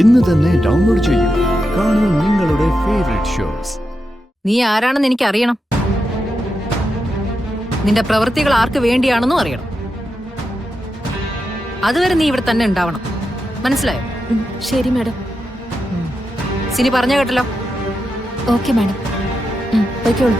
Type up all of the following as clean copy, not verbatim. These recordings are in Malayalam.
ഇന്ന് തന്നെ ഡൗൺലോഡ് ചെയ്യൂ. കാണൂ നിങ്ങളുടെ ഫേവറേറ്റ് ഷോസ്. നീ ആരാണെന്ന് എനിക്ക് അറിയണം. നിന്റെ പ്രവൃത്തികൾ ആർക്ക് വേണ്ടിയാണെന്നും അറിയണം. അതുവരെ നീ ഇവിടെ തന്നെ ഉണ്ടാവണം. മനസ്സിലായോ? ശരി മാഡം. സിനി പറഞ്ഞു കേട്ടല്ലോ. Okay madam. പോയിക്കോളൂ.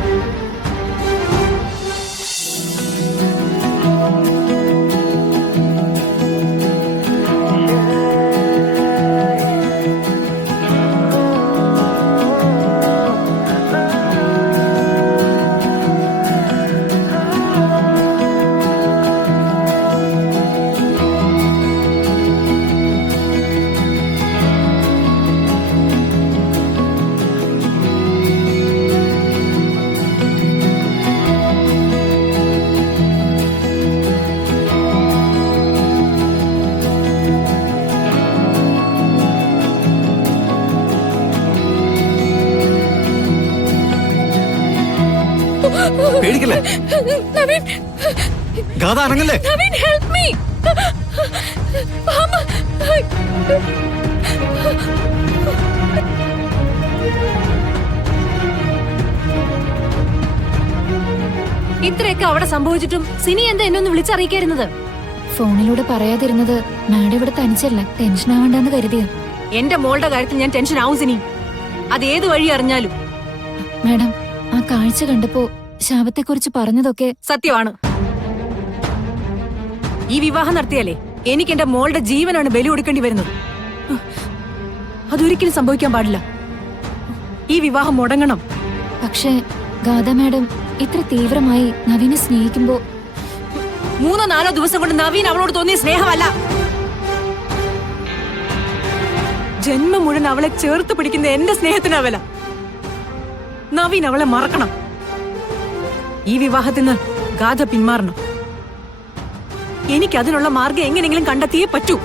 പേടിക്കല്ലേ? ഗാഥ അനങ്ങല്ലേ? ഇത്രയൊക്കെ അവിടെ സംഭവിച്ചിട്ടും സിനി എന്താ എന്നെ ഒന്ന് വിളിച്ചറിയിക്കായിരുന്നത്? ഫോണിലൂടെ പറയാതിരുന്നത് മാഡം ഇവിടെ തനിച്ചല്ല, ടെൻഷൻ ആവണ്ടെന്ന് കരുതിയ. എന്റെ മോളുടെ കാര്യത്തിൽ ഞാൻ ടെൻഷൻ ആവും സിനി. അത് ഏത് വഴി അറിഞ്ഞാലും. മാഡം, ആ കാഴ്ച കണ്ടപ്പോ ശാപത്തെക്കുറിച്ച് പറഞ്ഞതൊക്കെ സത്യമാണ്. ഈ വിവാഹം നടത്തിയാലേ എനിക്ക് എന്റെ മോളുടെ ജീവനാണ് ബലി കൊടുക്കേണ്ടി വരുന്നത്. അതൊരിക്കലും സംഭവിക്കാൻ പാടില്ല. ഈ വിവാഹം മുടങ്ങണം. പക്ഷേ ഗാഥ മാഡം ഇത്ര തീവ്രമായി നവീനെ സ്നേഹിക്കുമ്പോ 3-4 ദിവസം കൊണ്ട് നവീൻ അവളോട് തോന്നിയ സ്നേഹമല്ല. ജന്മം മുഴുവൻ അവളെ ചേർത്ത് പിടിക്കുന്ന എന്റെ സ്നേഹത്തിനാവല. നവീൻ അവളെ മറക്കണം. ഈ വിവാഹത്തിന് ഗാഥ പിന്മാറണം. എനിക്ക് അതിനുള്ള മാർഗം എങ്ങനെയെങ്കിലും കണ്ടെത്തിയേ പറ്റൂ.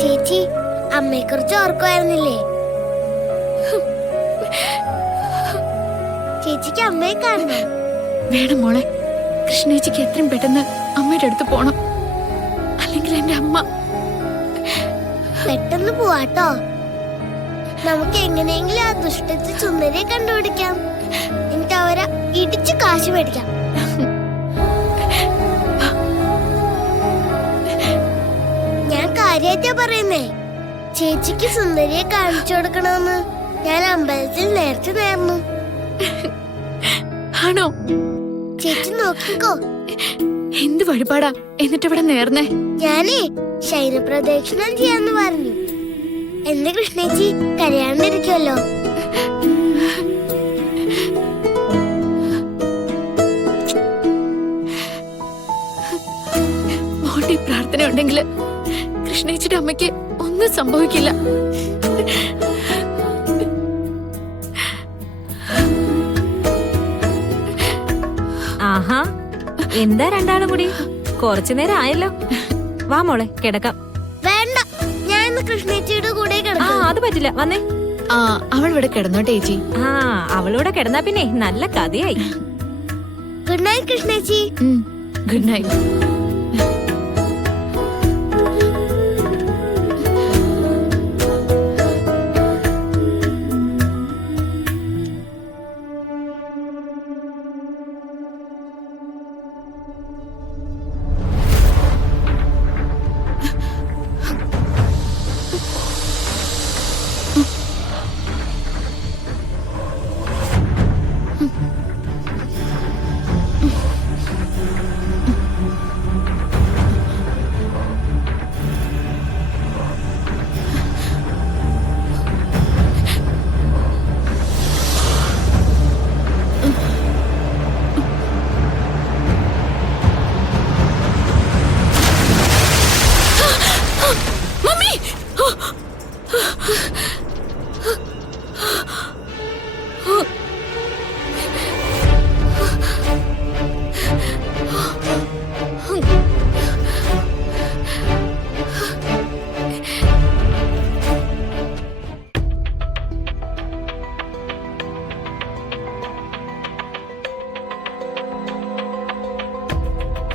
ചേച്ചി, അമ്മയെക്കുറിച്ച് ഓർക്കുമായിരുന്നില്ലേ? ചേച്ചിക്ക് അമ്മയെ കാണണം. വേണം മോളെ. കൃഷ്ണേച്ചിക്ക് എത്രയും പെട്ടെന്ന് അമ്മയുടെ അടുത്ത് പോണം, അല്ലെങ്കിൽ എന്റെ അമ്മ. പെട്ടെന്ന് പോവാട്ടോ. നമുക്ക് എങ്ങനെയെങ്കിലും ആ ദുഷ്ടത്തെ സുന്ദരിയെ കണ്ടുപിടിക്കാം. എന്നിട്ട് അവരെ ഇടിച്ച് കാശ് മേടിക്കാം. ഞാൻ കാര്യായിട്ടാ പറയുന്നേ. ചേച്ചിക്ക് സുന്ദരിയെ കാണിച്ചു കൊടുക്കണമെന്ന് ഞാൻ അമ്പലത്തിൽ നേരത്തെ നേർന്നു. ആണോ? ചേച്ചി നോക്കിക്കോ. എന്ത് വഴിപാടാ എന്നിട്ട് ഇവിടെ നേർന്നേ? ഞാനേ ശൈലപ്രദക്ഷിണം ചെയ്യാന്ന് പറഞ്ഞു. എന്റെ കൃഷ്ണേച്ചി കരയാണ്ടിരിക്കുമല്ലോ. മോളുടെ പ്രാർത്ഥന ഉണ്ടെങ്കിൽ കൃഷ്ണേച്ചിയുടെ അമ്മയ്ക്ക് ഒന്നും സംഭവിക്കില്ല. ആഹാ, എന്താ രണ്ടാളും കൂടി? കുറച്ചു നേരം ആയല്ലോ. വാ മോളെ, കിടക്കാം. വേണ്ട, ഞാൻ ഇന്ന് കൃഷ്ണേച്ചിയുടെ കൂടെ കിടക്കാം. അത് പറ്റില്ല, വന്നേ. അവൾ ഇവിടെ കിടന്നോട്ടെ ചേച്ചി. അവളിവിടെ കിടന്നാ പിന്നെ നല്ല കഥയായി. ഗുഡ് നൈറ്റ് കൃഷ്ണേച്ചി. Good night.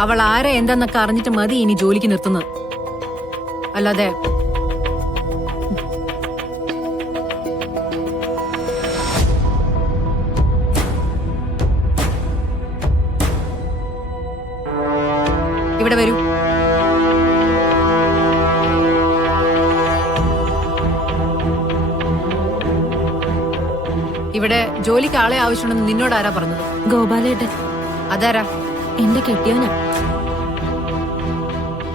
അവൾ ആരെ എന്താന്നൊക്കെ അറിഞ്ഞിട്ട് മതി ഇനി ജോലിക്ക് നിർത്തുന്നത്. അല്ലാതെ ഇവിടെ വരൂ. ഇവിടെ ജോലിക്ക് ആളെ ആവശ്യമുണ്ടെന്ന് നിന്നോട് ആരാ പറഞ്ഞത്? ഗോപാലേട്ടൻ. അതാരാ? എന്റെ കെട്ടിയോനാ.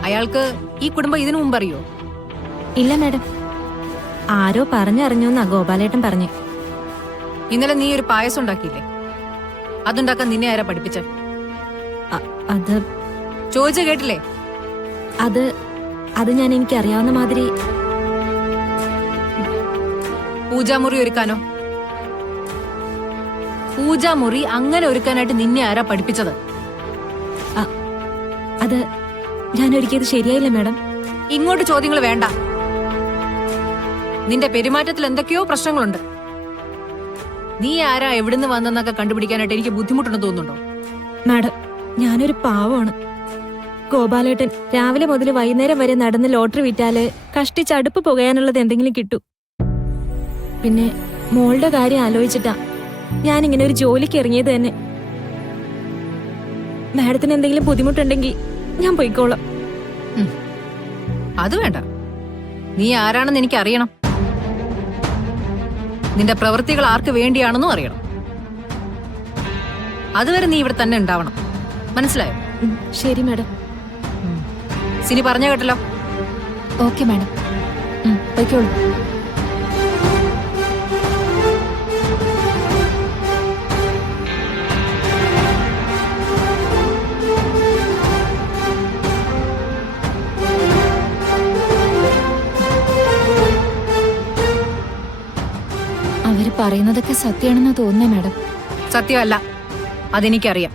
അയാൾക്ക് ഈ കുടുംബം ഇതിനു മുമ്പ് അറിയോ? ഇല്ല മാഡം, ആരോ പറഞ്ഞറിഞ്ഞോന്നാ ഗോപാലേട്ടൻ പറഞ്ഞു. ഇന്നലെ നീ ഒരു പായസം ഉണ്ടാക്കിയില്ലേ? അതുണ്ടാക്കാൻ നിന്നെ ആരാ പഠിപ്പിച്ചേ? അത് ചോദിച്ച കേട്ടില്ലേ? അത് ഞാൻ എനിക്ക് അറിയാവുന്ന മാതിരി. പൂജാമുറി ഒരുക്കാനോ? പൂജാമുറി അങ്ങനെ ഒരുക്കാനായിട്ട് നിന്നെ ആരാ പഠിപ്പിച്ചത്? അത് ഞാൻ ഒരുക്കിയത് ശരിയായില്ല മാഡം. ഇങ്ങോട്ട് ചോദ്യങ്ങൾ വേണ്ട. നിന്റെ പെരുമാറ്റത്തിൽ എന്തൊക്കെയോ പ്രശ്നങ്ങളുണ്ട്. നീ ആരാ എവിടുന്ന് വന്നെന്നൊക്കെ കണ്ടുപിടിക്കാനായിട്ട് എനിക്ക് ബുദ്ധിമുട്ടുണ്ടെന്ന് തോന്നുന്നുണ്ടോ? മാഡം, ഞാനൊരു പാവമാണ്. ഗോപാലേട്ടൻ രാവിലെ മുതൽ വൈകുന്നേരം വരെ നടന്ന് ലോട്ടറി വിറ്റാല് കഷ്ടിച്ച് അടുപ്പ് പുകയാനുള്ളത് എന്തെങ്കിലും കിട്ടൂ. പിന്നെ മോളുടെ കാര്യം ആലോചിച്ചിട്ടാ ഞാനിങ്ങനെ ഒരു ജോലിക്ക് ഇറങ്ങിയത് തന്നെ. മാഡത്തിന് എന്തെങ്കിലും ബുദ്ധിമുട്ടുണ്ടെങ്കിൽ ഞാൻ പോയിക്കോളാം. അത് വേണ്ട. നീ ആരാണെന്ന് എനിക്ക് അറിയണം. നിന്റെ പ്രവൃത്തികൾ ആർക്ക് വേണ്ടിയാണെന്നും അറിയണം. അതുവരെ നീ ഇവിടെ തന്നെ ഉണ്ടാവണം. മനസ്സിലായോ? ശരി മാഡം. സിനി പറഞ്ഞ കേട്ടല്ലോ. ഓക്കെ മാഡം, പോയിക്കോളൂ. അവര് പറയുന്നതൊക്കെ സത്യമാണെന്നാ തോന്നുന്നേ മാഡം. സത്യമല്ല, അതെനിക്കറിയാം.